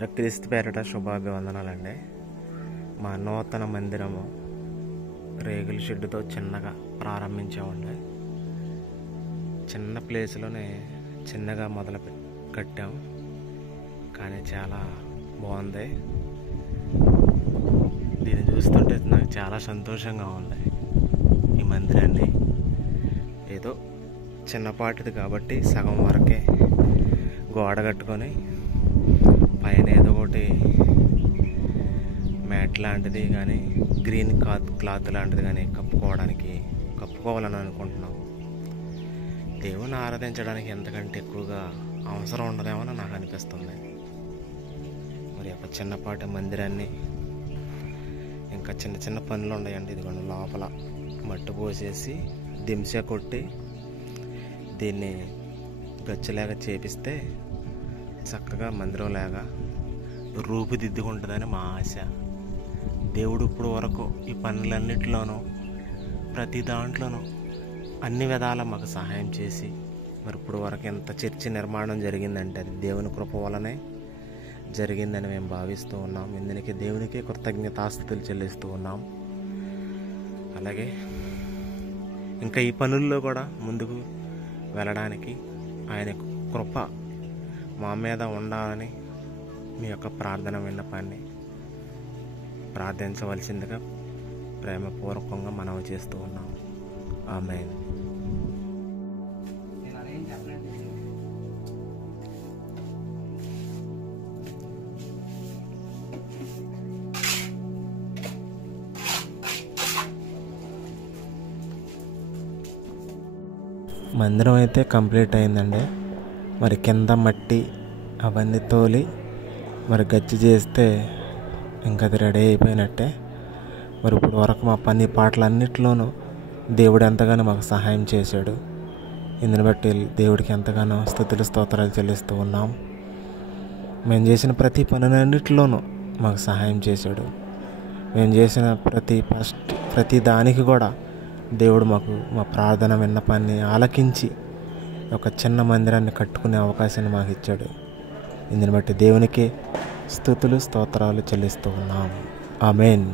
అందరికి క్రీస్తు పేరిట శుభాభివందనాలండి. మా నూతన మందిరము రేగుల షెడ్డుతో చిన్నగా ప్రారంభించామండి. చిన్న ప్లేస్లోనే చిన్నగా కట్టాం, కానీ చాలా బాగుంది. దీన్ని చూస్తుంటే నాకు చాలా సంతోషంగా ఉంది. ఈ మందిరాన్ని ఏదో చిన్నపాటిది కాబట్టి సగం వరకే గోడ కట్టుకొని పైన ఏదో ఒకటి మ్యాట్ లాంటిది కానీ గ్రీన్ క్లాత్ లాంటిది కానీ కప్పుకోవాలని అనుకుంటున్నాం. దేవుని ఆరాధించడానికి ఎంతకంటే ఎక్కువగా అవసరం ఉండదేమో నాకు అనిపిస్తుంది. మరి ఒక చిన్నపాటి మందిరాన్ని ఇంకా చిన్న చిన్న పనులు ఉన్నాయండి. ఇదిగోండి, లోపల మట్టి పోసేసి దింస కొట్టి దీన్ని గచ్చిలాగా చేపిస్తే చక్కగా మందిరంలాగా రూపుదిద్దుకుంటుందని మా ఆశ. దేవుడు ఇప్పుడు వరకు ఈ పనులన్నిటిలోనూ ప్రతి దాంట్లోనూ అన్ని విధాలా మాకు సహాయం చేసి మరి ఇప్పుడు వరకు ఎంత చర్చి నిర్మాణం జరిగిందంటే అది దేవుని కృప వలనే జరిగిందని మేము భావిస్తూ ఉన్నాం. ఇందుకే దేవునికి కృతజ్ఞతాస్తుతులు చెల్లిస్తూ ఉన్నాం. అలాగే ఇంకా ఈ పనుల్లో కూడా ముందుకు వెళ్ళడానికి ఆయన కృప మా మీద ఉండాలని మీ యొక్క ప్రార్థన విన్నపాన్ని ప్రార్థించవలసిందిగా ప్రేమపూర్వకంగా మనవి చేస్తూ ఉన్నాం. ఆమేన్. మందిరం అయితే కంప్లీట్ అయిందండి. మరి కింద మట్టి అవన్నీ తోలి మరి గచ్చి చేస్తే ఇంకా అది రెడీ అయిపోయినట్టే. మరి ఇప్పుడు వరకు మా పని పాటలన్నిటిలోనూ దేవుడు ఎంతగానో మాకు సహాయం చేశాడు. ఇందుని బట్టి దేవుడికి ఎంతగానో స్తుతులు స్తోత్రాలు చెల్లిస్తూ ఉన్నాం. మేము చేసిన ప్రతి పనులన్నిటిలోనూ మాకు సహాయం చేశాడు. మేము చేసిన ప్రతి దానికి కూడా దేవుడు మాకు మా ప్రార్థన విన్నపాన్ని ఆలకించి ఒక చిన్న మందిరాన్ని కట్టుకునే అవకాశాన్ని మాకు ఇచ్చాడు. ఇందుని బట్టి దేవునికి స్తుతులు స్తోత్రాలు చెల్లిస్తూ ఉన్నాం. ఆమేన్.